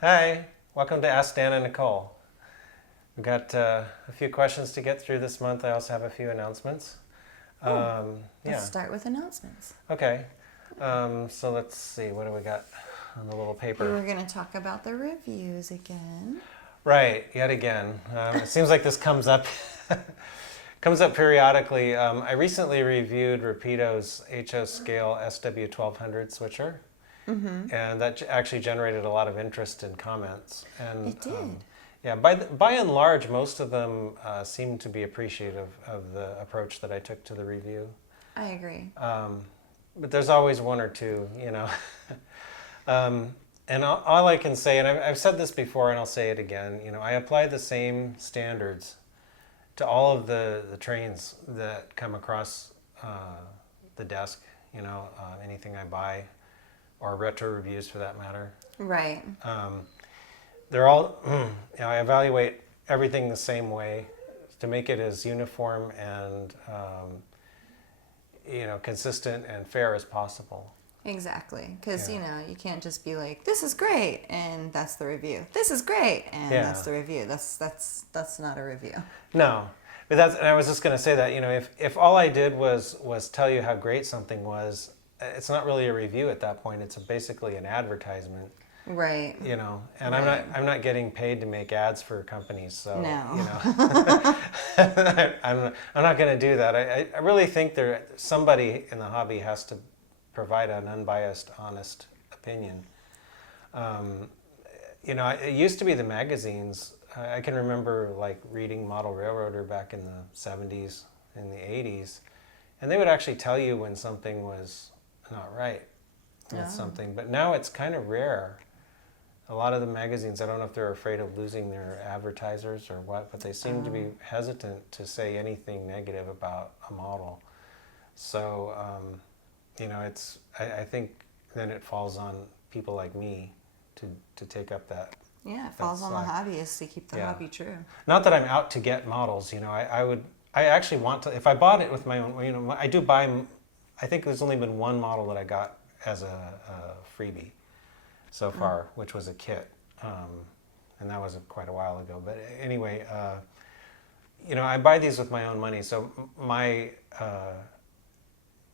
Hi, welcome to Ask Dan and Nicole. We've got a few questions to get through this month. I also have a few announcements. Let's start with announcements. Okay. So let's see, what do we got on the little We paper? were going to talk about the reviews again. Right, yet again. It seems like this comes up comes up periodically. I recently reviewed Rapido's HO Scale SW1200 switcher. And that actually generated a lot of interest in comments. And It did. yeah, by and large, most of them seemed to be appreciative of the approach that I took to the review. I agree. But there's always one or two, you know. And all I can say, and I've said this before, and I'll say it again, you know, I apply the same standards to all of the trains that come across the desk, you know, anything I buy, or retro reviews for that matter. Right. They're all, you know, I evaluate everything the same way to make it as uniform and, you know, consistent and fair as possible. Exactly. Because, Yeah. you know, you can't just be like, this is great, and that's the review. This is great, and Yeah. that's the review. That's not a review. No, but and I was just going to say that, you know, if all I did was tell you how great something was, it's not really a review at that point. It's basically an advertisement. Right. You know, and Right. I'm not getting paid to make ads for companies, so No. you know, I'm not going to do that. I really think somebody in the hobby has to provide an unbiased, honest opinion. You know, it used to be the magazines. I can remember like reading Model Railroader back in the 70s and the 80s, and they would actually tell you when something was not right with something. But now it's kind of rare. A lot of the magazines, I don't know if they're afraid of losing their advertisers or what, but they seem to be hesitant to say anything negative about a model. So, you know, I think then it falls on people like me to take up that. Yeah, it falls on the hobbyists to keep the Yeah. hobby true. Not that I'm out to get models, you know, I actually want to, if I bought it with my own, you know, I do buy, I think there's only been one model that I got as a freebie so far, which was a kit, and that was quite a while ago. But anyway, you know, I buy these with my own money, so my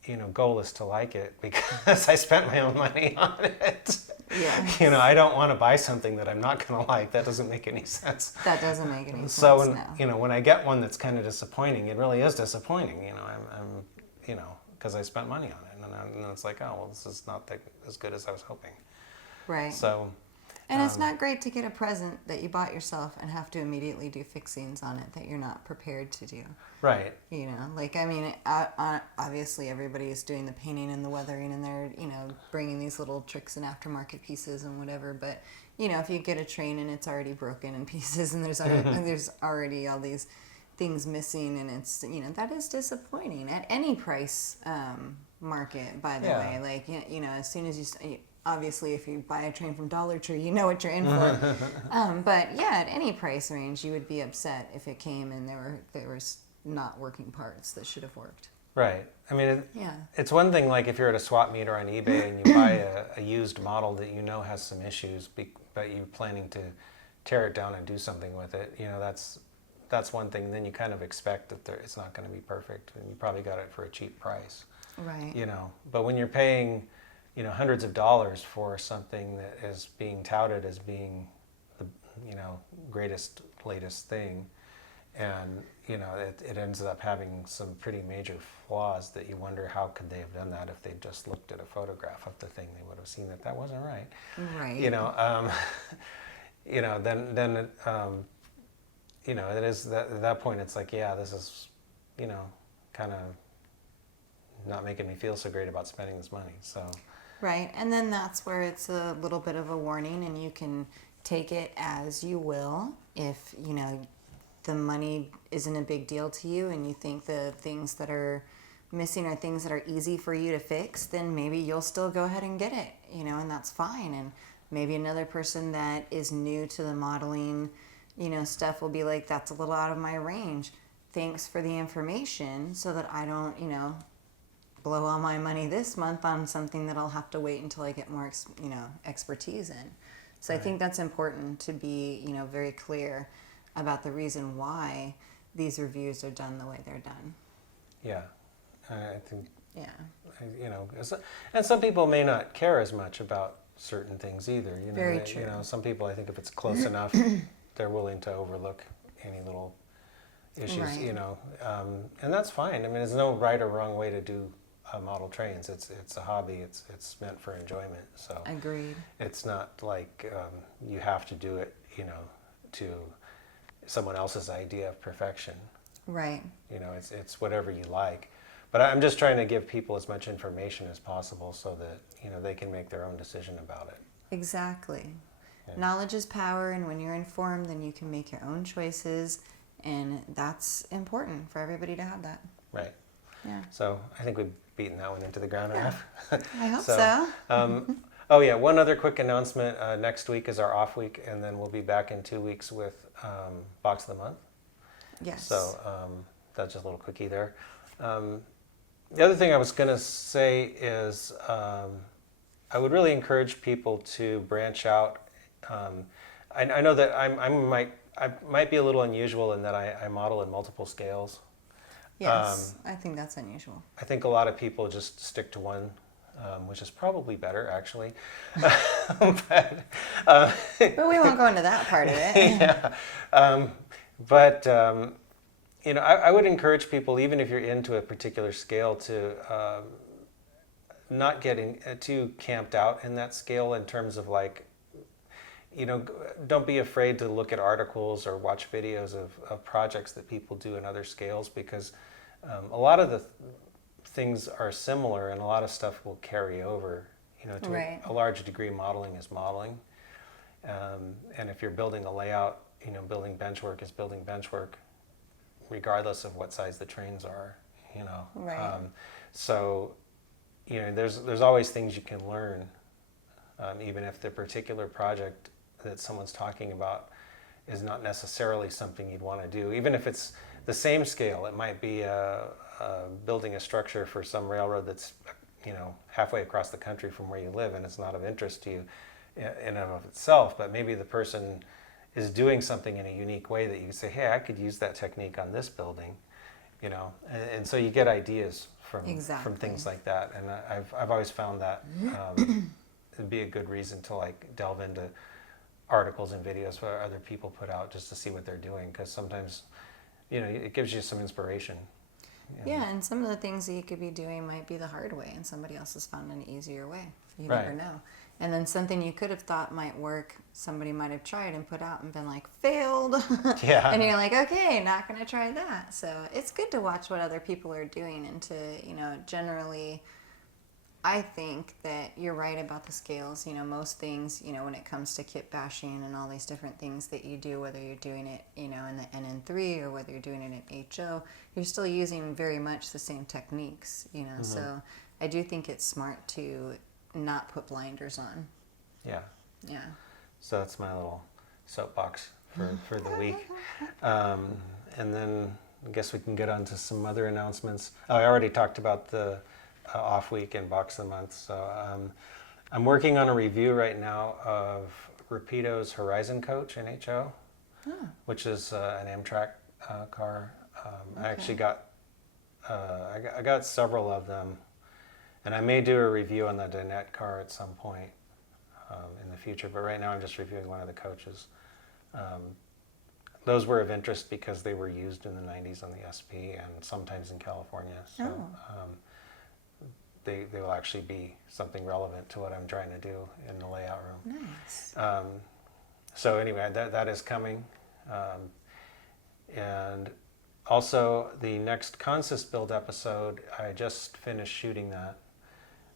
you know, goal is to like it because I spent my own money on it. Yeah. You know, I don't want to buy something that I'm not going to like. That doesn't make any sense. That doesn't make any sense. So when, No. you know, when I get one that's kind of disappointing, it really is disappointing. You know, I'm you know, because I spent money on it, and then it's like, oh well, this is not as good as I was hoping. Right. So, And it's not great to get a present that you bought yourself and have to immediately do fixings on it that you're not prepared to do. right, You know, like, I mean, obviously everybody is doing the painting and the weathering and they're, you know, bringing these little tricks and aftermarket pieces and whatever. But, you know, if you get a train and it's already broken in pieces and there's already all these things missing and it's, you know, that is disappointing at any price market, by the Yeah. way. Like, you know, as soon as you... Obviously, if you buy a train from Dollar Tree, you know what you're in for. But yeah, at any price range, you would be upset if it came and there was not working parts that should have worked. right. I mean, Yeah. it's one thing like if you're at a swap meet or on eBay and you buy a used model that you know has some issues, but you're planning to tear it down and do something with it. You know, that's one thing. And then you kind of expect that it's not going to be perfect, and you probably got it for a cheap price. Right. You know, but when you're paying, you know, hundreds of dollars for something that is being touted as being the, you know, greatest, latest thing, and, you know, it ends up having some pretty major flaws that you wonder how could they have done that if they just looked at a photograph of the thing. They would have seen that wasn't right. Right. You know, you know, then it, you know, it is at that point it's like, yeah, this is, you know, kind of not making me feel so great about spending this money. So. Right. And then that's where it's a little bit of a warning, and you can take it as you will. If, you know, the money isn't a big deal to you and you think the things that are missing are things that are easy for you to fix, then maybe you'll still go ahead and get it, you know, and that's fine. And maybe another person that is new to the modeling, you know, stuff will be like, that's a little out of my range. Thanks for the information so that I don't, you know, blow all my money this month on something that I'll have to wait until I get more, expertise in. So I think that's important to be, very clear about the reason why these reviews are done the way they're done. Yeah, I think, Yeah. and some people may not care as much about certain things either. Very true. Some people, I think if it's close enough, they're willing to overlook any little issues, Right. And that's fine. I mean, there's no right or wrong way to do model trains. It's a hobby. It's meant for enjoyment. So Agreed. it's not like you have to do it, to someone else's idea of perfection. Right. It's whatever you like. But I'm just trying to give people as much information as possible so that they can make their own decision about it. Exactly. Yeah. Knowledge is power, and when you're informed, then you can make your own choices, and that's important for everybody to have that. Right. Yeah. So I think we've beaten that one into the ground enough. I hope so. Oh yeah, one other quick announcement. Next week is our off week, and then we'll be back in 2 weeks with Box of the Month. Yes. So that's just a little quickie there. The other thing I was going to say is I would really encourage people to branch out. I know that I might be a little unusual in that I model in multiple scales. Yes, I think that's unusual. I think a lot of people just stick to one, which is probably better, actually. But we won't go into that part of it. Yeah. I would encourage people, even if you're into a particular scale, to not getting too camped out in that scale in terms of don't be afraid to look at articles or watch videos of projects that people do in other scales, because a lot of the things are similar and a lot of stuff will carry over. To Right. a large degree, modeling is modeling. And if you're building a layout, building bench work is building bench work, regardless of what size the trains are. Right. There's always things you can learn, even if the particular project that someone's talking about is not necessarily something you'd want to do. Even if it's the same scale, it might be building a structure for some railroad that's halfway across the country from where you live, and it's not of interest to you in and of itself, but maybe the person is doing something in a unique way that you can say, hey, I could use that technique on this building, and so you get ideas from things like that. And I've always found that it'd be a good reason to delve into articles and videos where other people put out, just to see what they're doing, because sometimes it gives you some inspiration. Yeah, and some of the things that you could be doing might be the hard way, and somebody else has found an easier way. You Right. never know. And then something you could have thought might work, somebody might have tried and put out and been like, failed. Yeah. And you're like, okay, not going to try that. So it's good to watch what other people are doing and to, generally, I think that you're right about the scales. Most things, when it comes to kit bashing and all these different things that you do, whether you're doing it, in the NN3 or whether you're doing it in HO, you're still using very much the same techniques, Mm-hmm. So I do think it's smart to not put blinders on. Yeah. Yeah. So that's my little soapbox for the week. And then I guess we can get on to some other announcements. Oh, I already talked about the off week and box of the month. So I'm working on a review right now of Rapido's Horizon Coach in HO, which is an Amtrak car. I actually got I got several of them, and I may do a review on the Danette car at some point in the future. But right now I'm just reviewing one of the coaches. Those were of interest because they were used in the 90s on the SP and sometimes in California. So they will actually be something relevant to what I'm trying to do in the layout room. Nice. So anyway, that is coming. And also the next Consist Build episode, I just finished shooting that.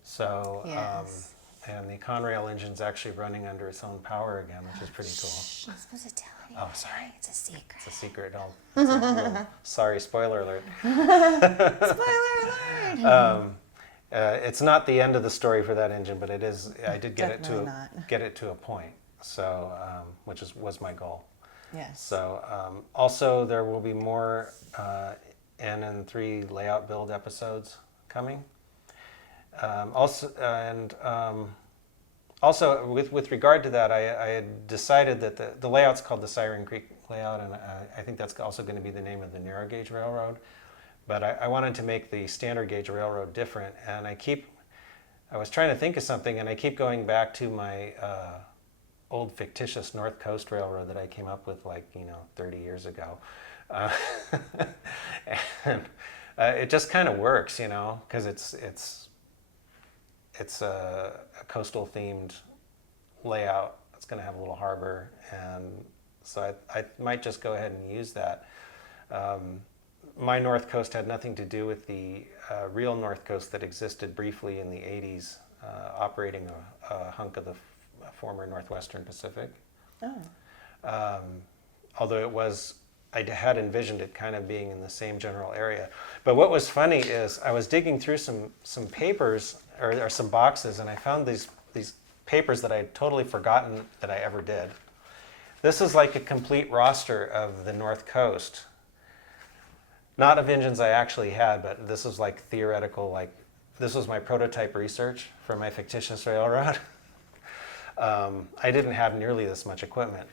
So, Yes. And the Conrail engine's actually running under its own power again, which is pretty cool. Shh, I'm supposed to tell you. Oh, sorry. It's a secret. It's a secret. It's a little, sorry, spoiler alert. Spoiler alert! It's not the end of the story for that engine, but it is. I did get Definitely not. get it to a point. So, which was my goal. Yes. So, also there will be more NN3 layout build episodes coming. Also, with regard to that, I had decided that the layout's called the Siren Creek layout, and I think that's also going to be the name of the narrow gauge railroad. But I wanted to make the standard gauge railroad different, and I was trying to think of something, and I keep going back to my old fictitious North Coast Railroad that I came up with 30 years ago. And it just kind of works, because it's a coastal themed layout. It's going to have a little harbor, and so I might just go ahead and use that. My North Coast had nothing to do with the real North Coast that existed briefly in the 80s, operating a hunk of the former Northwestern Pacific. Oh. Although I had envisioned it kind of being in the same general area. But what was funny is I was digging through some papers or some boxes, and I found these papers that I had totally forgotten that I ever did. This is like a complete roster of the North Coast. Not of engines I actually had, but this was like theoretical, this was my prototype research for my fictitious railroad. I didn't have nearly this much equipment.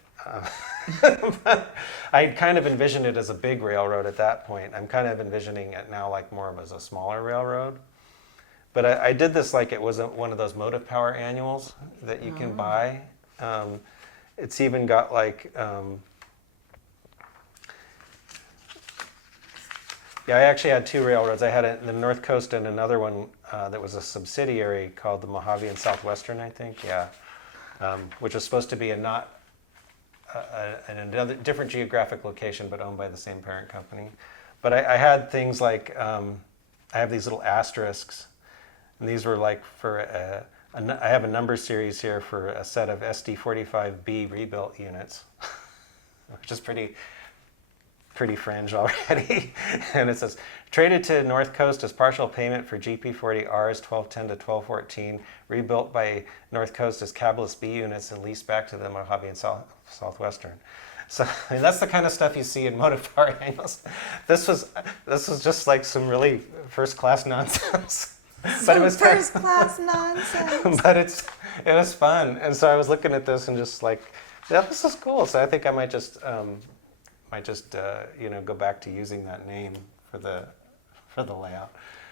But I kind of envisioned it as a big railroad at that point. I'm kind of envisioning it now more of as a smaller railroad. But I did this like it was one of those motive power annuals that you can buy. It's even got I actually had two railroads. I had the North Coast and another one that was a subsidiary called the Mojave and Southwestern, I think. Yeah, which was supposed to be another different geographic location, but owned by the same parent company. But I had things I have these little asterisks, and these were for I have a number series here for a set of SD45B rebuilt units, which is pretty fringe already. And it says, traded to North Coast as partial payment for GP40Rs 1210 to 1214, rebuilt by North Coast as cabless B units and leased back to the Mojave and Southwestern. So that's the kind of stuff you see in motive power annuals. This was just some really first class nonsense. But it was first class nonsense. But it was fun, and so I was looking at this and just yeah, this is cool. So I think I might just go back to using that name for the layout.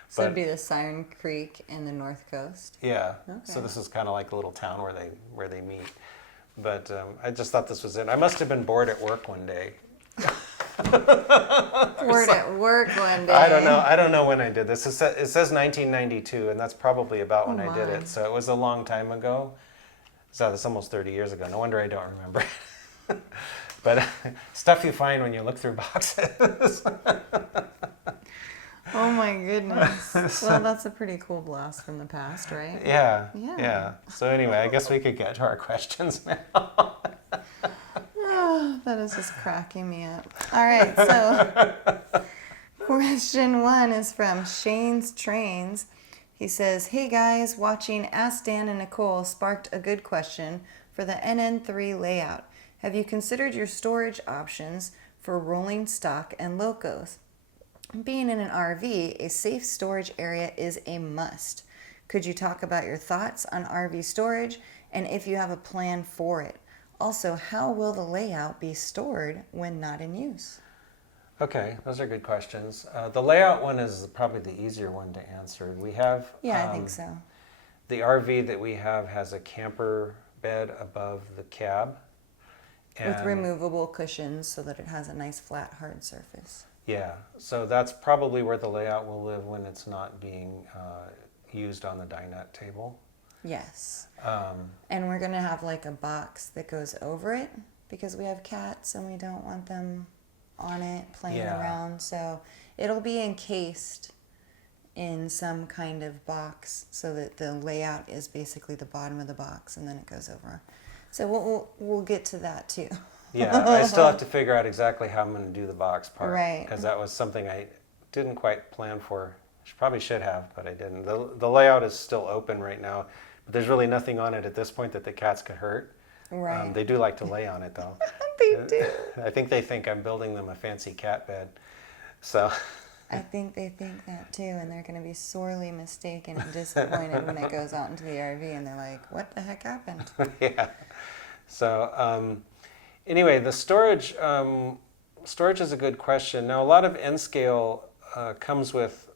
So it'd be the Siren Creek in the North Coast. Yeah. Okay. So this is kind of like a little town where they meet. But I just thought this was it. I must have been bored at work one day. Bored at work one day. I don't know when I did this. It says 1992, and that's probably about when I did it. So it was a long time ago. So that's almost 30 years ago. No wonder I don't remember. But stuff you find when you look through boxes. Oh my goodness. Well, that's a pretty cool blast from the past, right? Yeah. So anyway, I guess we could get to our questions now. Oh, that is just cracking me up. All right, so question 1 is from Shane's Trains. He says, hey guys, watching Ask Dan and Nichole sparked a good question for the NN3 layout. Have you considered your storage options for rolling stock and locos? Being in an RV, a safe storage area is a must. Could you talk about your thoughts on RV storage and if you have a plan for it? Also, how will the layout be stored when not in use? Okay, those are good questions. The layout one is probably the easier one to answer. We have I think so. The RV that we have has a camper bed above the cab. With removable cushions so that it has a nice flat hard surface. Yeah, so that's probably where the layout will live when it's not being used on the dinette table. Yes. And we're going to have a box that goes over it because we have cats and we don't want them on it playing around. So it'll be encased in some kind of box so that the layout is basically the bottom of the box and then it goes over. So we'll get to that too. Yeah, I still have to figure out exactly how I'm going to do the box part. Right. Because that was something I didn't quite plan for. Probably should have, but I didn't. The layout is still open right now, but there's really nothing on it at this point that the cats could hurt. Right. They do like to lay on it though. They do. I think they think I'm building them a fancy cat bed. So I think they think that too, and they're going to be sorely mistaken and disappointed when it goes out into the RV and they're like, what the heck happened? Yeah. So anyway, the storage is a good question. Now, a lot of N-scale comes with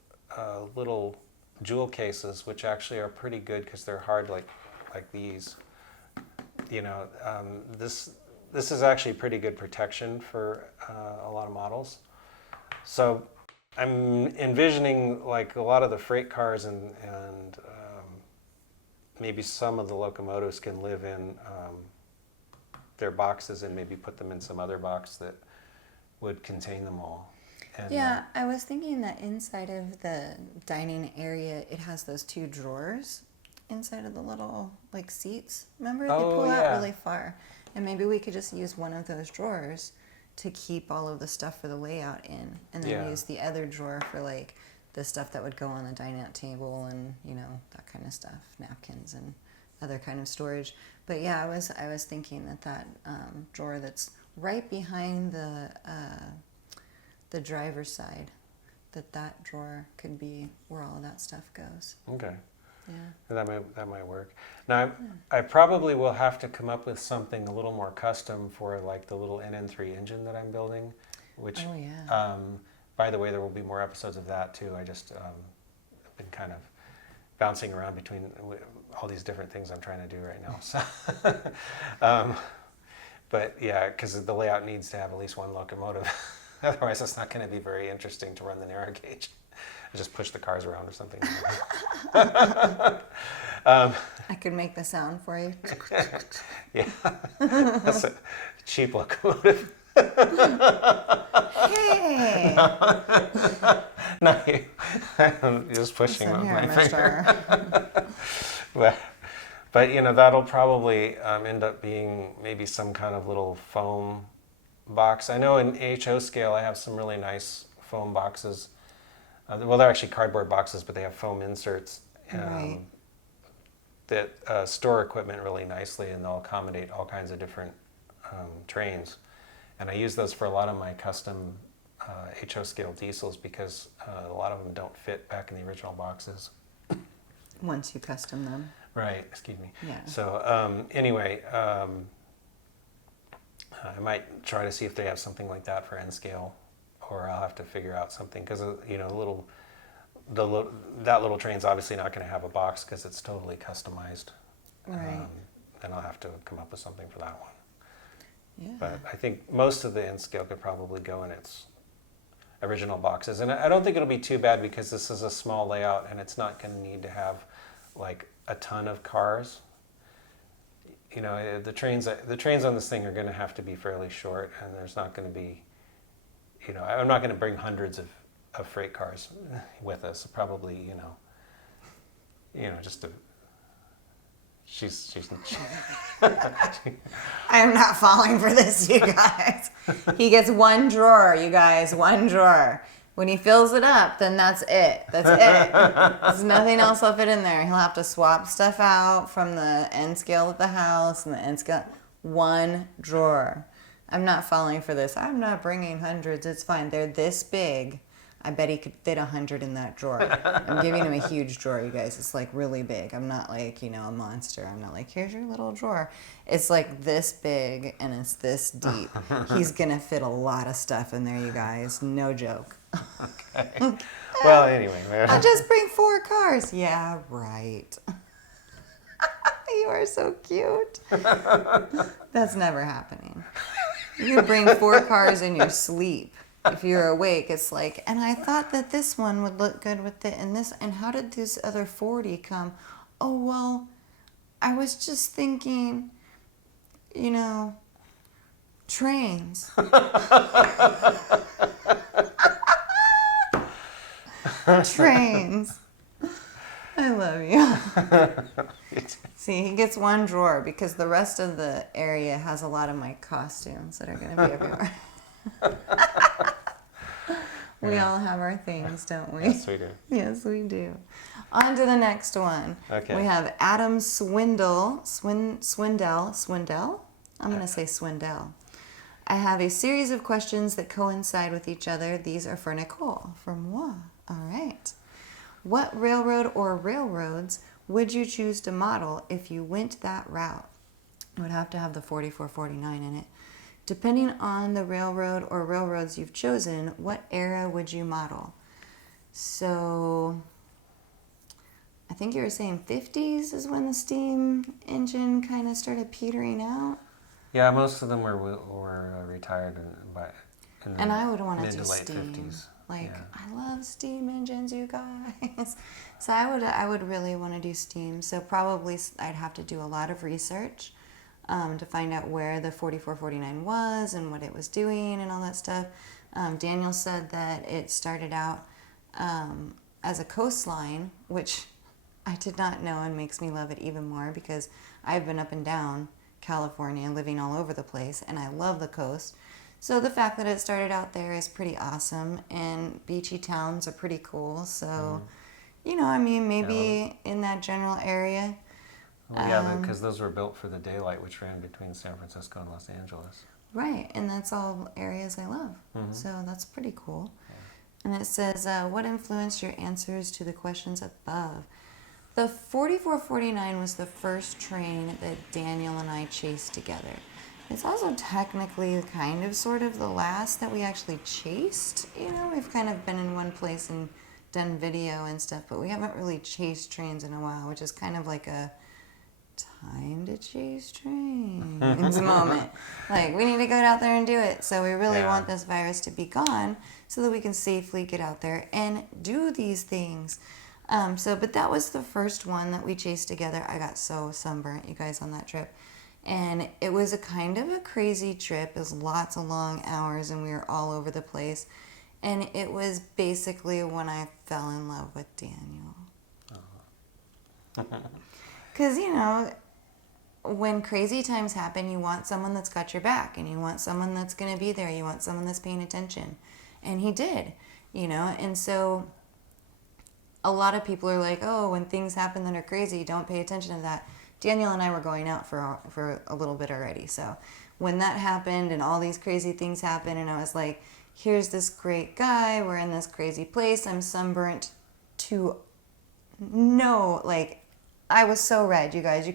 little jewel cases, which actually are pretty good because they're hard like these. You know, this is actually pretty good protection for a lot of models. So I'm envisioning like a lot of the freight cars and maybe some of the locomotives can live in their boxes and maybe put them in some other box that would contain them all. And, yeah, I was thinking that inside of the dining area, it has those 2 drawers inside of the little like seats. Remember, they pull out really far, and maybe we could just use one of those drawers to keep all of the stuff for the layout in, and then use the other drawer for like the stuff that would go on the dine-out table and that kind of stuff, napkins and other kind of storage. But yeah, I was thinking that drawer that's right behind the driver's side, that drawer could be where all of that stuff goes. Okay. Yeah. That might work. Now, I probably will have to come up with something a little more custom for like the little NN3 engine that I'm building, which, by the way, there will be more episodes of that too. I just been kind of bouncing around between all these different things I'm trying to do right now. So, but yeah, because the layout needs to have at least one locomotive. Otherwise, it's not going to be very interesting to run the narrow gauge. I just push the cars around or something. I could make the sound for you. Yeah, that's a cheap locomotive. Hey! No, I'm just pushing with my finger. But that'll probably end up being maybe some kind of little foam box. I know in AHO scale I have some really nice foam boxes. Well, they're actually cardboard boxes, but they have foam inserts that store equipment really nicely, and they'll accommodate all kinds of different trains. And I use those for a lot of my custom HO scale diesels because a lot of them don't fit back in the original boxes. Once you custom them. Right, excuse me. Yeah. So anyway, I might try to see if they have something like that for N scale, or I'll have to figure out something because that little train's obviously not going to have a box because it's totally customized. Right. And I'll have to come up with something for that one. Yeah. But I think most of the N scale could probably go in its original boxes, and I don't think it'll be too bad because this is a small layout and it's not going to need to have like a ton of cars. The trains on this thing are going to have to be fairly short, and there's not going to be, I'm not going to bring hundreds of freight cars with us. Probably, just to. She's. I'm not falling for this, you guys. He gets one drawer, you guys, one drawer. When he fills it up, then that's it. That's it. There's nothing else will fit in there. He'll have to swap stuff out from the N scale at the house and the N scale. One drawer. I'm not falling for this. I'm not bringing hundreds. It's fine. They're this big. I bet he could fit 100 in that drawer. I'm giving him a huge drawer, you guys. It's like really big. I'm not like, a monster. I'm not like, here's your little drawer. It's like this big and it's this deep. He's going to fit a lot of stuff in there, you guys. No joke. Okay. Well, anyway. I'll just bring 4 cars. Yeah, right. You are so cute. That's never happening. You can bring 4 cars in your sleep. If you're awake, it's like, and I thought that this one would look good with it and this, and how did this other 40 come? Oh, well, I was just thinking, trains. Trains. I love you. See, he gets one drawer because the rest of the area has a lot of my costumes that are going to be everywhere. We all have our things, don't we? Yes, we do. Yes, we do. On to the next one. Okay. We have Adam Swindell. Swindell? I'm going to say Swindell. I have a series of questions that coincide with each other. These are for Nicole from moi. All right. What railroad or railroads would you choose to model if you went that route? It would have to have the 4449 in it. Depending on the railroad or railroads you've chosen, what era would you model? So I think you were saying 50s is when the steam engine kind of started petering out. Yeah, most of them were retired in the And I would want to mid do to late steam. 50s. Like, Yeah. I love steam engines, you guys. So I would really want to do steam. So probably I'd have to do a lot of research to find out where the 4449 was and what it was doing and all that stuff. Daniel said that it started out as a coastline, which I did not know, and makes me love it even more because I've been up and down California, living all over the place, and I love the coast. So the fact that it started out there is pretty awesome, and beachy towns are pretty cool. So, you know, I mean, maybe in that general area. Well, yeah, because those were built for the daylight, which ran between San Francisco and Los Angeles. Right, and that's all areas I love. So that's pretty cool. And it says, what influenced your answers to the questions above? The 4449 was the first train that Daniel and I chased together. It's also technically kind of sort of the last that we actually chased. You know, we've kind of been in one place and done video and stuff, but we haven't really chased trains in a while, which is kind of like a time to chase trains moment. Like, we need to go out there and do it. So we really want this virus to be gone so that we can safely get out there and do these things. But that was the first one that we chased together. I got so sunburnt, you guys, on that trip. And it was a kind of a crazy trip. It was lots of long hours, and we were all over the place. And it was basically when I fell in love with Daniel. Because, you know, when crazy times happen, you want someone that's got your back, and you want someone that's going to be there. You want someone that's paying attention. And he did, you know. And so a lot of people are like, oh, when things happen that are crazy, don't pay attention to that. Daniel and I were going out for a little bit already. So when that happened and all these crazy things happened, and I was like, here's this great guy. We're in this crazy place. I'm sunburnt to no, like, I was so red, you guys. You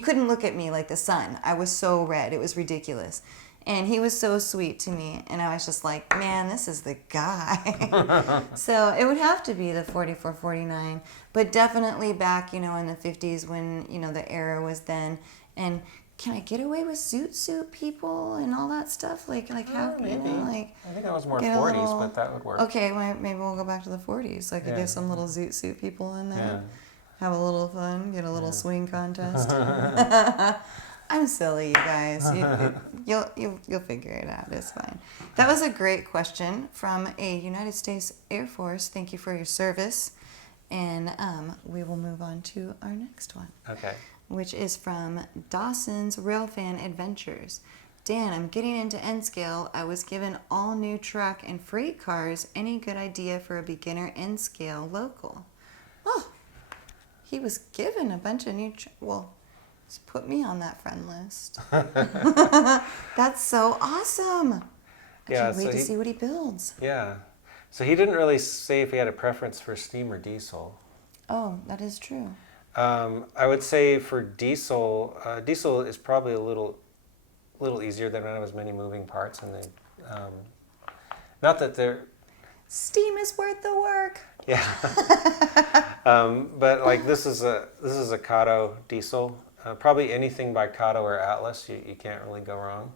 couldn't look at me like the sun. I was so red. It was ridiculous. And he was so sweet to me. And I was just like, man, this is the guy. So it would have to be the 4449. But definitely back, you know, in the 50s when, you know, the era was then. And can I get away with suit people and all that stuff? Like how, maybe. you know, like... I think that was more 40s, but that would work. Okay, well, maybe we'll go back to the 40s. So I could get some little suit people in there. Yeah. Have a little fun, get a little swing contest. I'm silly, you guys. You'll figure it out. It's fine. That was a great question from a United States Air Force. Thank you for your service. And we will move on to our next one. Okay. Which is from Dawson's Railfan Adventures. Dan, I'm getting into N-scale. I was given all new truck and freight cars. Any good idea for a beginner N-scale local? Oh, he was given a bunch of new... Well, just put me on that friend list. That's so awesome. I can't wait to see what he builds. Yeah. So he didn't really say if he had a preference for steam or diesel. Oh, that is true. I would say for diesel, diesel is probably a little easier. They don't have as many moving parts, and they, not that they're... Steam is worth the work. Yeah. But like this is a Kato diesel. Probably anything by Kato or Atlas, you can't really go wrong.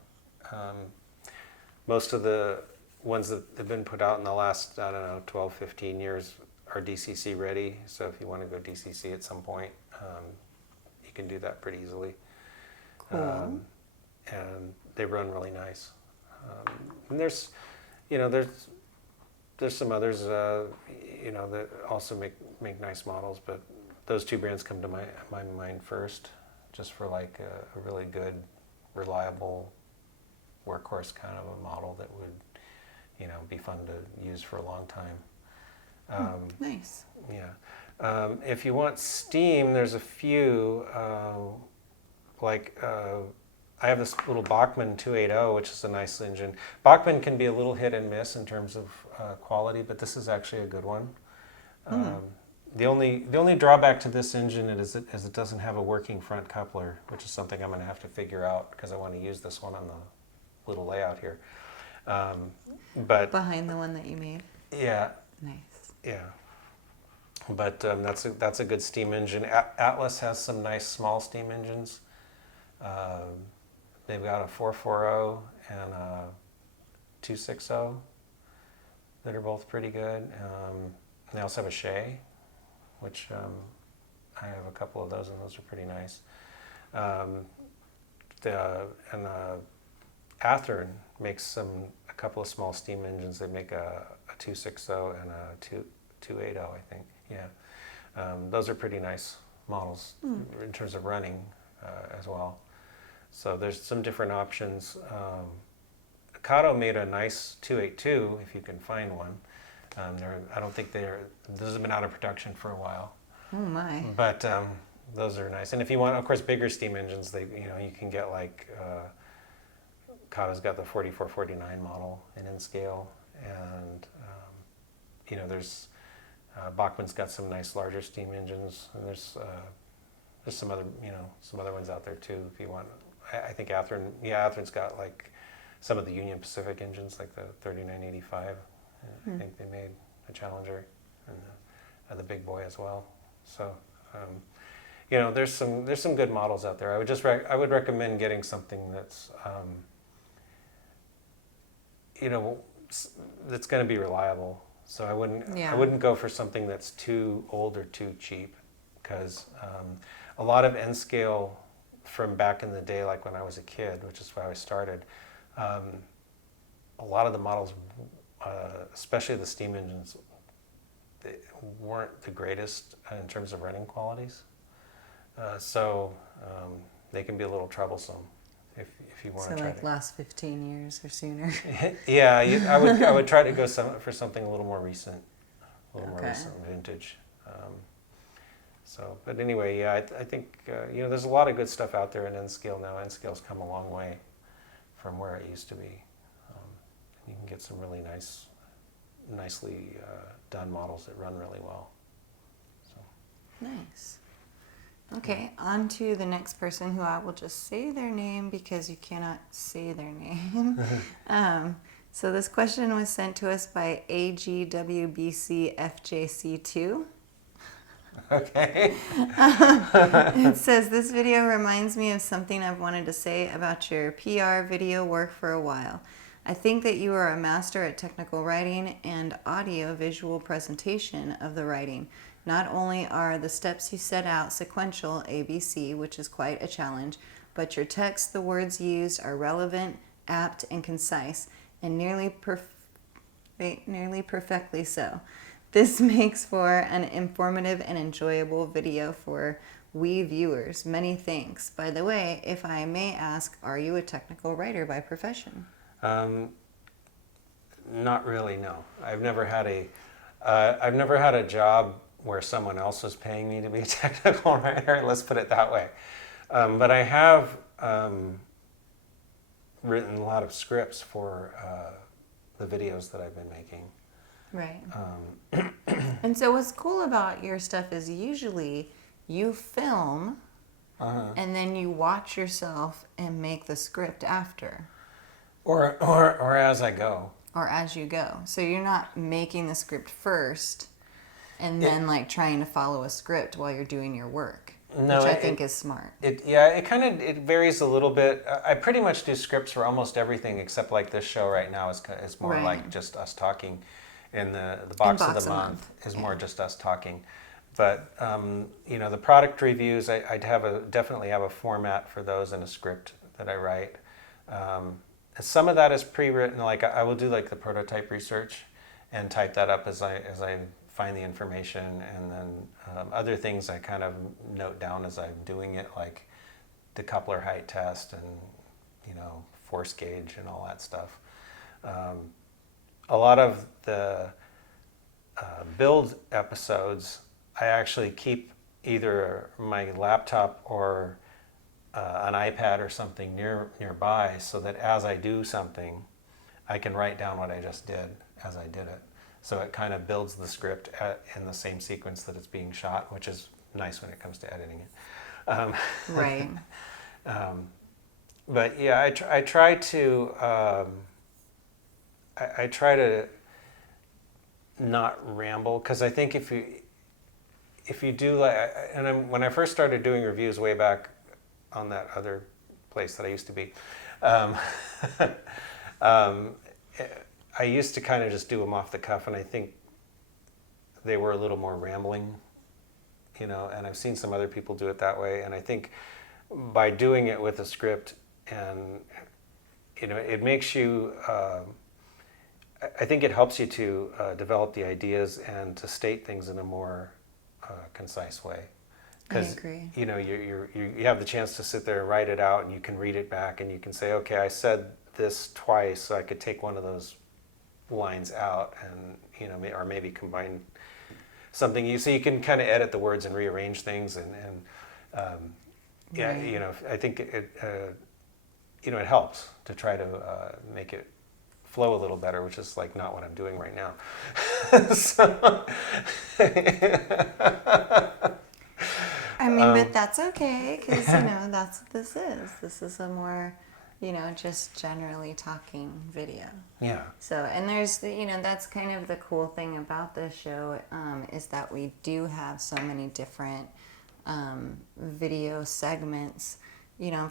Most of the ones that have been put out in the last, 12, 15 years are DCC ready. So if you want to go DCC at some point, you can do that pretty easily. Cool. And they run really nice. And there's some others, that also make nice models, but those two brands come to my mind first, just for like a really good, reliable workhorse kind of a model that would, be fun to use for a long time. Nice. Yeah. If you want steam, there's a few, I have this little Bachmann 280, which is a nice engine. Bachmann can be a little hit and miss in terms of quality, but this is actually a good one. The only drawback to this engine is it doesn't have a working front coupler, which is something I'm going to have to figure out because I want to use this one on the little layout here. But Behind the one that you made? yeah, Nice. yeah. But that's a good steam engine. Atlas has some nice small steam engines. They've got a 440 and a 260 that are both pretty good. They also have a Shea, which I have a couple of those, and those are pretty nice. Athearn makes a couple of small steam engines. They make a 260 and a 280, I think. Yeah, those are pretty nice models in terms of running as well. So there's some different options. Kato made a nice 282, if you can find one. I don't think those have been out of production for a while. Oh my! But those are nice. And if you want, of course, bigger steam engines, you can get like Kato's got the 4449 model in N-scale, and there's Bachmann's got some nice larger steam engines, and there's some other ones out there too if you want. I think Athearn's got like some of the Union Pacific engines, like the 3985. I think they made a Challenger and the big boy as well. So, there's some good models out there. I would recommend getting something that's that's going to be reliable. So I wouldn't go for something that's too old or too cheap, because a lot of N-scale from back in the day, like when I was a kid, which is why I started, a lot of the models, especially the steam engines, they weren't the greatest in terms of running qualities. So they can be a little troublesome if you want to try to last 15 years or sooner. Yeah, I would try to go for something a little more recent, more recent vintage. But anyway, yeah, I think there's a lot of good stuff out there in N-scale now. N-scale's come a long way from where it used to be. You can get some really nicely done models that run really well. So. Nice. Okay, on to the next person, who I will just say their name because you cannot say their name. So this question was sent to us by AGWBCFJC2. Okay. It says, this video reminds me of something I've wanted to say about your PR video work for a while. I think that you are a master at technical writing and audio-visual presentation of the writing. Not only are the steps you set out sequential, ABC, which is quite a challenge, but your text, the words used, are relevant, apt, and concise, and nearly perfectly so. This makes for an informative and enjoyable video for we viewers. Many thanks. By the way, if I may ask, are you a technical writer by profession? Not really, no. I've never had a job where someone else was paying me to be a technical writer. Let's put it that way. But I have written a lot of scripts for the videos that I've been making. Right. And so what's cool about your stuff is usually you film and then you watch yourself and make the script after. Or as I go. Or as you go. So you're not making the script first and then trying to follow a script while you're doing your work. No, which I think is smart. It varies a little bit. I pretty much do scripts for almost everything except like this show right now is more like just us talking. And the box of the month is more just us talking. But the product reviews, I'd definitely have a format for those and a script that I write. Some of that is pre-written. Like I will do like the prototype research and type that up as I find the information, and then other things I kind of note down as I'm doing it, like the coupler height test and force gauge and all that stuff. A lot of the build episodes, I actually keep either my laptop or an iPad or something nearby, so that as I do something, I can write down what I just did as I did it. So it kind of builds the script in the same sequence that it's being shot, which is nice when it comes to editing it. Right. But yeah, I try to I try to not ramble, because I think if you do, like, when I first started doing reviews way back on that other place that I used to be, um, um, I used to kind of just do them off the cuff, and I think they were a little more rambling, and I've seen some other people do it that way, and I think by doing it with a script, and it makes you, I think it helps you to develop the ideas and to state things in a more concise way. Because you have the chance to sit there and write it out, and you can read it back, and you can say, okay, I said this twice, so I could take one of those lines out, and or maybe combine something. So you can kind of edit the words and rearrange things, and Right. I think it it helps to try to make it flow a little better, which is like not what I'm doing right now. So, I mean, but that's okay, because that's what this is. This is a more, just generally talking video. yeah, So, and there's that's kind of the cool thing about this show, is that we do have so many different video segments,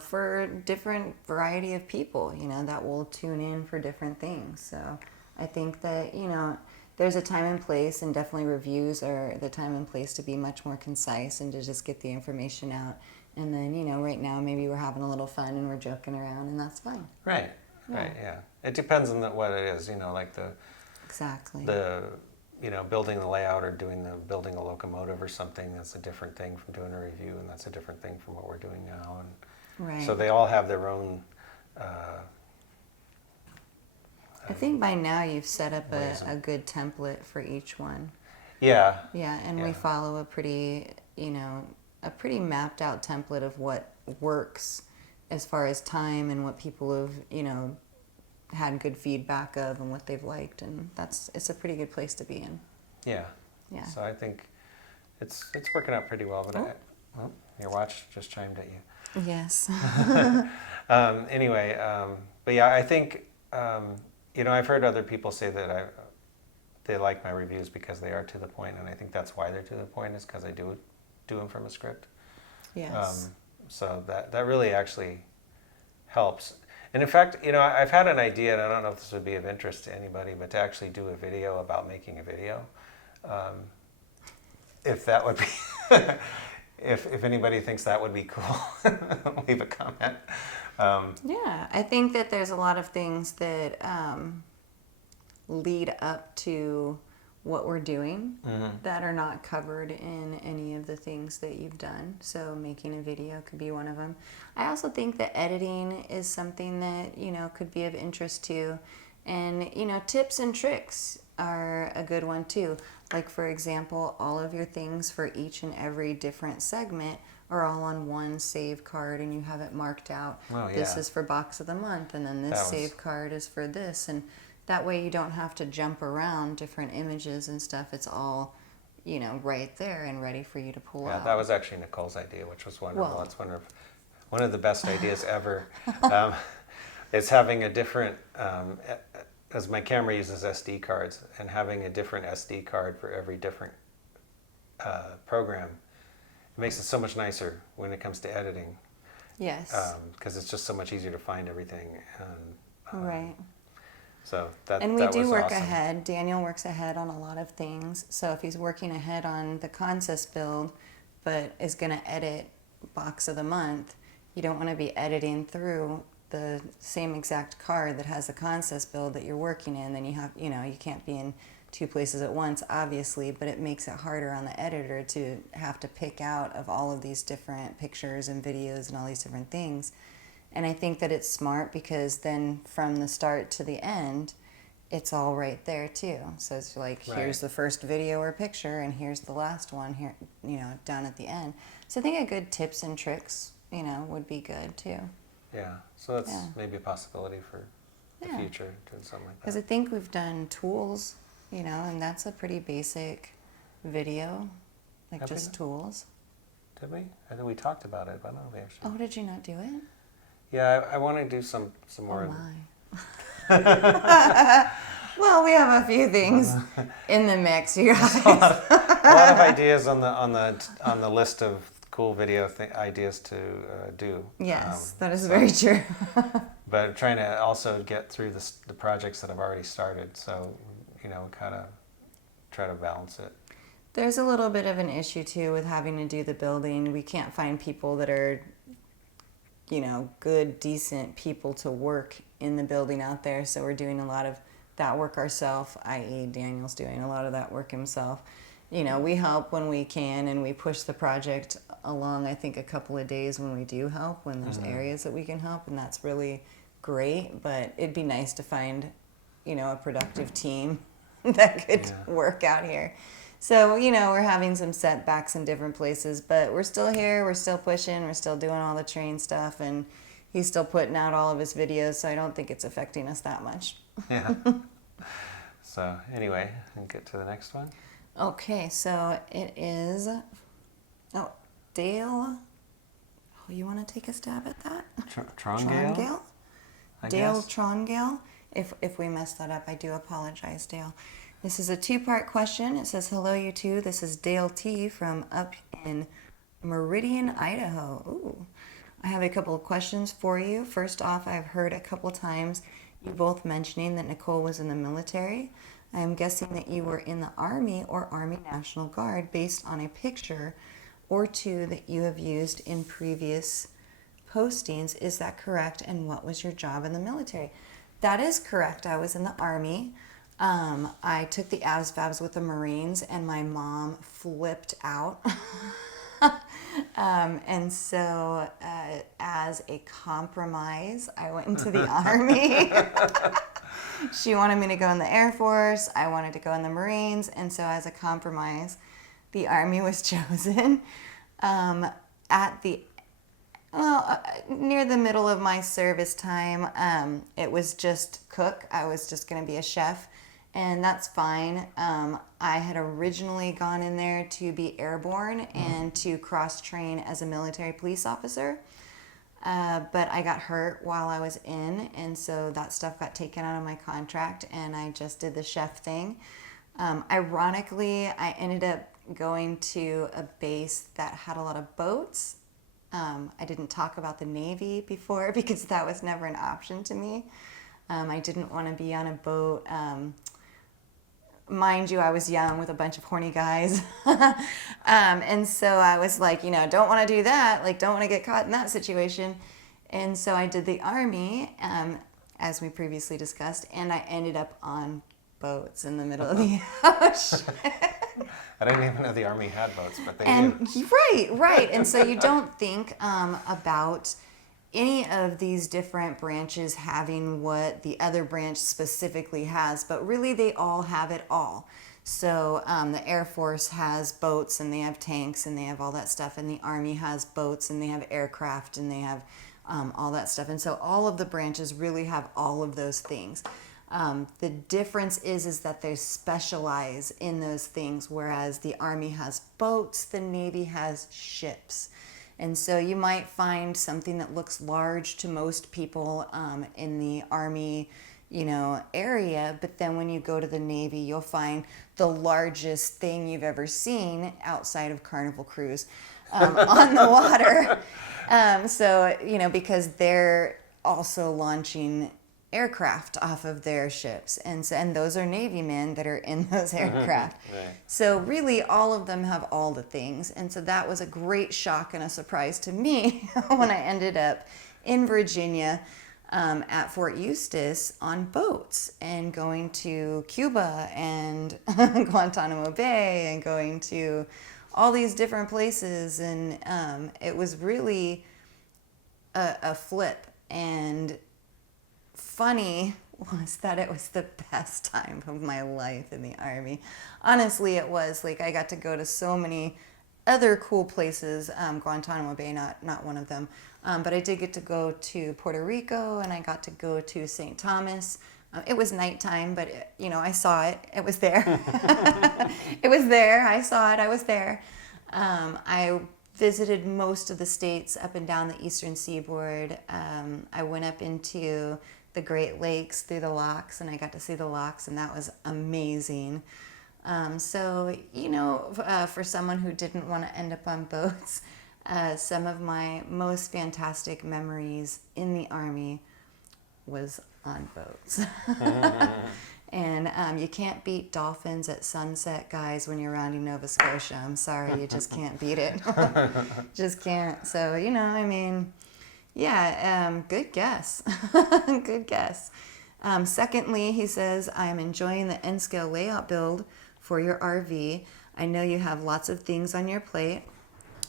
for different variety of people, that will tune in for different things. So I think that, there's a time and place, and definitely reviews are the time and place to be much more concise and to just get the information out. And then, right now maybe we're having a little fun and we're joking around, and that's fine. right, yeah. It depends on what it is, like Exactly. building the layout or building a locomotive or something. That's a different thing from doing a review, and that's a different thing from what we're doing now. And Right. so they all have their own. I think by now you've set up ways a good template for each one. Yeah. Yeah, and we Yeah. follow a pretty mapped out template of what works as far as time and what people have, had good feedback of and what they've liked, and it's a pretty good place to be in. Yeah. Yeah. So I think it's working out pretty well. But your watch just chimed at you. Yes. Anyway, but yeah, I think I've heard other people say that they like my reviews because they are to the point, and I think that's why they're to the point, is because I do them from a script. Yes. So that really actually helps. And in fact, I've had an idea, and I don't know if this would be of interest to anybody, but to actually do a video about making a video. If that would be, if anybody thinks that would be cool, leave a comment. Yeah, I think that there's a lot of things that lead up to what we're doing that are not covered in any of the things that you've done. So making a video could be one of them. I also think that editing is something that, could be of interest to. And, tips and tricks are a good one too. Like, for example, all of your things for each and every different segment are all on one save card, and you have it marked out. Oh, yeah. This is for box of the month, and then this save card is for this. And that way you don't have to jump around different images and stuff. It's all, right there and ready for you to pull out. Yeah, that was actually Nicole's idea, which was wonderful. Well. It's one of the best ideas ever. Is having a different, as my camera uses SD cards, and having a different SD card for every different program. It makes it so much nicer when it comes to editing. Yes. Because it's just so much easier to find everything. And, right. So that And we that do was work awesome. ahead. Daniel works ahead on a lot of things. So if he's working ahead on the consist build, but is going to edit box of the month, you don't want to be editing through the same exact card that has the consist build that you're working in. Then you have, you can't be in two places at once, obviously, but it makes it harder on the editor to have to pick out of all of these different pictures and videos and all these different things. And I think that it's smart, because then from the start to the end, it's all right there too. So it's like, here's the first video or picture, and here's the last one here, down at the end. So I think a good tips and tricks would be good too. Yeah, so that's Yeah. maybe a possibility for the Yeah. future, doing something like Because I that. think we've done tools, and that's a pretty basic video, like Have we just done- tools. Did we? I think we talked about it, but I don't know if we actually. Oh, did you not do it? Yeah, I want to do some more. Oh my. Well, we have a few things in the mix, you guys. A lot of ideas on the list of cool video ideas to do. Yes, that is very true. But trying to also get through the projects that I've already started, so kind of try to balance it. There's a little bit of an issue too with having to do the building. We can't find people that are, good, decent people to work in the building out there. So we're doing a lot of that work ourselves, i.e. Daniel's doing a lot of that work himself. We help when we can, and we push the project along, I think, a couple of days when we do help, when there's areas that we can help, and that's really great. But it'd be nice to find, a productive team that could work out here. So, we're having some setbacks in different places, but we're still here, we're still pushing, we're still doing all the train stuff, and he's still putting out all of his videos, so I don't think it's affecting us that much. Yeah. So anyway, I'll get to the next one. Okay, so it is, Dale, you want to take a stab at that? Trongale? Dale Trongale. If we messed that up, I do apologize, Dale. This is a two-part question. It says, hello, you two. This is Dale T. from up in Meridian, Idaho. Ooh. I have a couple of questions for you. First off, I've heard a couple times you both mentioning that Nichole was in the military. I am guessing that you were in the Army or Army National Guard based on a picture or two that you have used in previous postings. Is that correct? And what was your job in the military? That is correct. I was in the Army. I took the ASVABs with the Marines, and my mom flipped out. And so as a compromise, I went into the Army. She wanted me to go in the Air Force. I wanted to go in the Marines. And so as a compromise, the Army was chosen. Near the middle of my service time, it was just cook. I was just going to be a chef, and that's fine. I had originally gone in there to be airborne and to cross-train as a military police officer, but I got hurt while I was in, and so that stuff got taken out of my contract, and I just did the chef thing. Ironically, I ended up going to a base that had a lot of boats. I didn't talk about the Navy before because that was never an option to me. I didn't want to be on a boat. Mind you, I was young with a bunch of horny guys. And so I was like, don't want to do that. Like, don't want to get caught in that situation. And so I did the Army, as we previously discussed, and I ended up on boats in the middle of the ocean. I didn't even know the Army had boats, but they do. Right. And so you don't think about any of these different branches having what the other branch specifically has, but really they all have it all. So the Air Force has boats and they have tanks and they have all that stuff, and the Army has boats and they have aircraft and they have all that stuff. And so all of the branches really have all of those things. The difference is that they specialize in those things, whereas the Army has boats, the Navy has ships. And so you might find something that looks large to most people in the Army, area, but then when you go to the Navy, you'll find the largest thing you've ever seen outside of Carnival Cruise on the water. Because they're also launching aircraft off of their ships, and those are Navy men that are in those aircraft. Right. So really all of them have all the things, and so that was a great shock and a surprise to me when I ended up in Virginia at Fort Eustis on boats and going to Cuba and Guantanamo Bay and going to all these different places, and it was really a flip. And funny was that it was the best time of my life in the Army. Honestly, it was. Like, I got to go to so many other cool places. Guantanamo Bay, not one of them. But I did get to go to Puerto Rico, and I got to go to St. Thomas. It was nighttime, but I saw it. It was there. It was there. I saw it. I was there. I visited most of the states up and down the eastern seaboard. I went up into the Great Lakes through the locks, and I got to see the locks, and that was amazing. So, for someone who didn't want to end up on boats, some of my most fantastic memories in the Army was on boats. And you can't beat dolphins at sunset, guys, when you're rounding Nova Scotia. I'm sorry, you just can't beat it. Just can't. So, good guess. Good guess. Secondly, he says, I am enjoying the N-scale layout build for your RV. I know you have lots of things on your plate,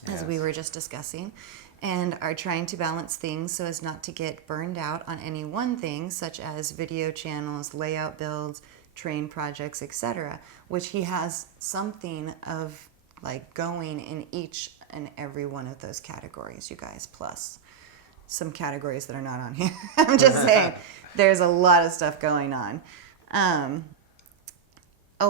as we were just discussing, and are trying to balance things so as not to get burned out on any one thing, such as video channels, layout builds, train projects, etc., which he has something of like going in each and every one of those categories, you guys, plus some categories that are not on here. I'm just saying, there's a lot of stuff going on.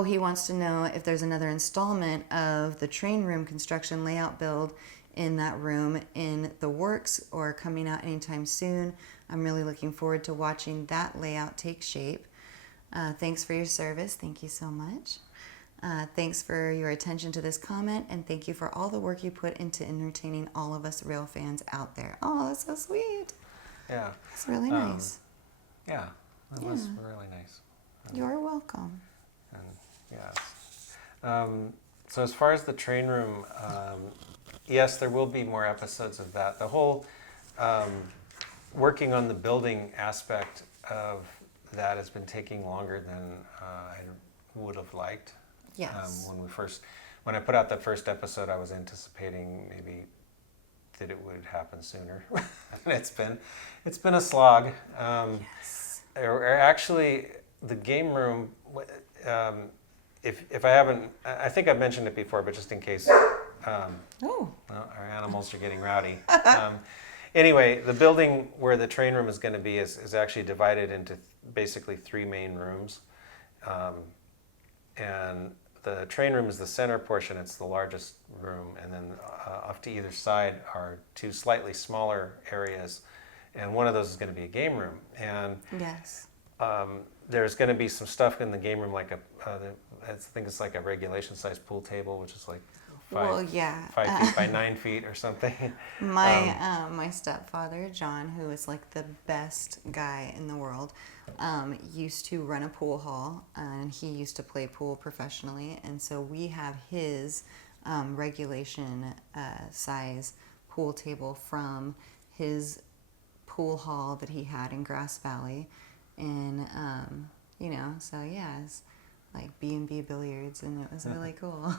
He wants to know if there's another installment of the train room construction layout build in that room in the works or coming out anytime soon. I'm really looking forward to watching that layout take shape. Thanks for your service. Thank you so much. Thanks for your attention to this comment, and thank you for all the work you put into entertaining all of us rail fans out there. Oh, that's so sweet. Yeah. It's really nice. Yeah, that was really nice. You're welcome. And yes. So as far as the train room, yes, there will be more episodes of that. The whole working on the building aspect of that has been taking longer than I would have liked. Yes. When I put out that first episode, I was anticipating maybe that it would happen sooner. And it's been a slog. Yes. Actually, the game room. If I haven't, I think I've mentioned it before, but just in case. Well, our animals are getting rowdy. Anyway, the building where the train room is going to be is actually divided into basically 3 main rooms. And the train room is the center portion. It's the largest room. And then off to either side are 2 slightly smaller areas. And one of those is going to be a game room. And Yes. There's going to be some stuff in the game room, like I think it's like a regulation size pool table, which is like 5 feet by 9 feet or something. My stepfather, John, who is like the best guy in the world, used to run a pool hall, and he used to play pool professionally. And so we have his regulation size pool table from his pool hall that he had in Grass Valley. And, it's like B&B billiards, and it was really cool.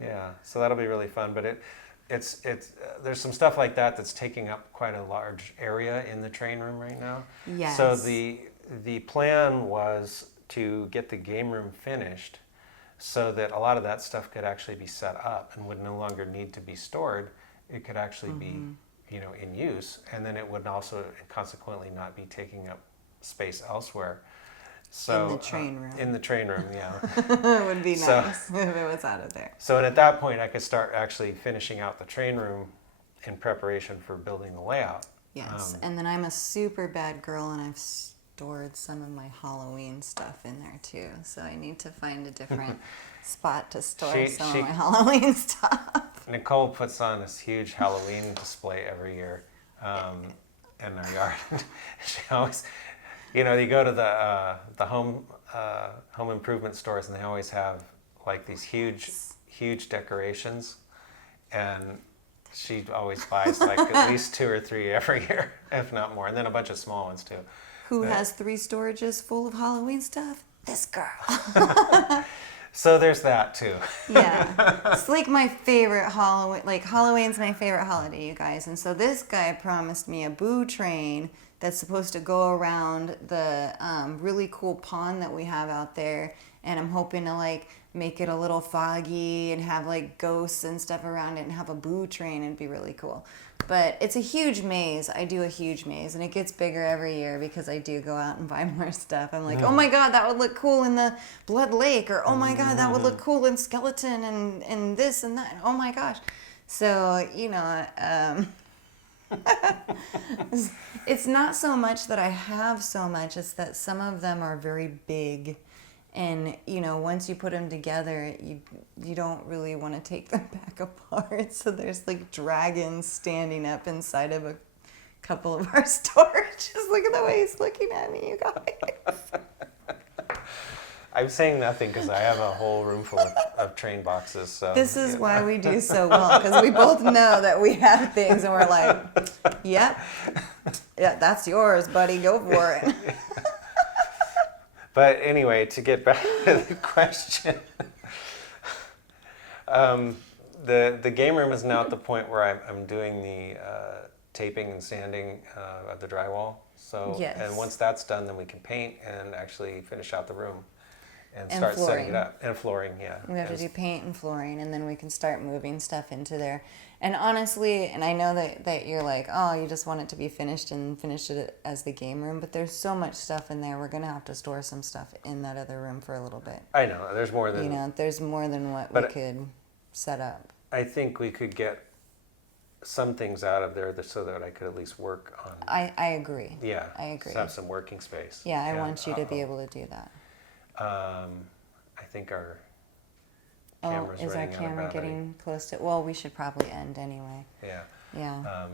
Yeah, so that'll be really fun. But it's there's some stuff like that that's taking up quite a large area in the train room right now. Yes. So the plan was to get the game room finished so that a lot of that stuff could actually be set up and would no longer need to be stored. It could actually be, in use, and then it would also consequently not be taking up space elsewhere. So, in the train room. In the train room, yeah. It would be nice if it was out of there. So and at that point, I could start actually finishing out the train room in preparation for building the layout. Yes, and then I'm a super bad girl, and I've stored some of my Halloween stuff in there too. So I need to find a different spot to store some of my Halloween stuff. Nicole puts on this huge Halloween display every year in our yard. She always... you go to the home improvement stores, and they always have like these huge decorations, and she always buys like at least 2 or 3 every year, if not more, and then a bunch of small ones too. Who has 3 storages full of Halloween stuff? This girl. So there's that too. Yeah, it's like my favorite Halloween. Like Halloween's my favorite holiday, you guys, and so this guy promised me a boo train that's supposed to go around the really cool pond that we have out there. And I'm hoping to like make it a little foggy and have like ghosts and stuff around it and have a boo train. It'd be really cool. But it's a huge maze. I do a huge maze, and it gets bigger every year because I do go out and buy more stuff. I'm like, oh my God, that would look cool in the Blood Lake, or oh my God, that would look cool in Skeleton and this and that. Oh my gosh. So, you know, it's not so much that I have so much, it's that some of them are very big. And, you know, once you put them together, you don't really want to take them back apart. So there's like dragons standing up inside of a couple of our storages. Look at the way he's looking at me, you guys. I'm saying nothing because I have a whole room full of train boxes. So this is why we do so well, because we both know that we have things and we're like, yep, yeah, that's yours, buddy, go for it. But anyway, to get back to the question, the game room is now at the point where I'm doing the taping and sanding of the drywall. So, yes. And once that's done, then we can paint and actually finish out the room and And start flooring. setting it up. And flooring, yeah. We have to do paint and flooring, and then we can start moving stuff into there. And honestly, and I know that you're like, oh, you just want it to be finished and finish it as the game room, but there's so much stuff in there. We're going to have to store some stuff in that other room for a little bit. I know, there's more than... You know, there's more than what we could set up. I think we could get some things out of there so that I could at least work on... I agree. Yeah. I agree. Have some working space. Yeah, I want you to be able to do that. I think our camera's is our running out of camera battery. getting close to... Well, we should probably end anyway. Yeah. Yeah.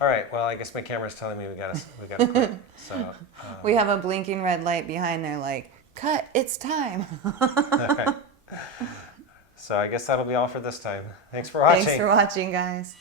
All right. Well, I guess my camera's telling me we gotta quit. So we have a blinking red light behind there, like, cut, it's time. okay. So I guess that'll be all for this time. Thanks for watching. Thanks for watching, guys.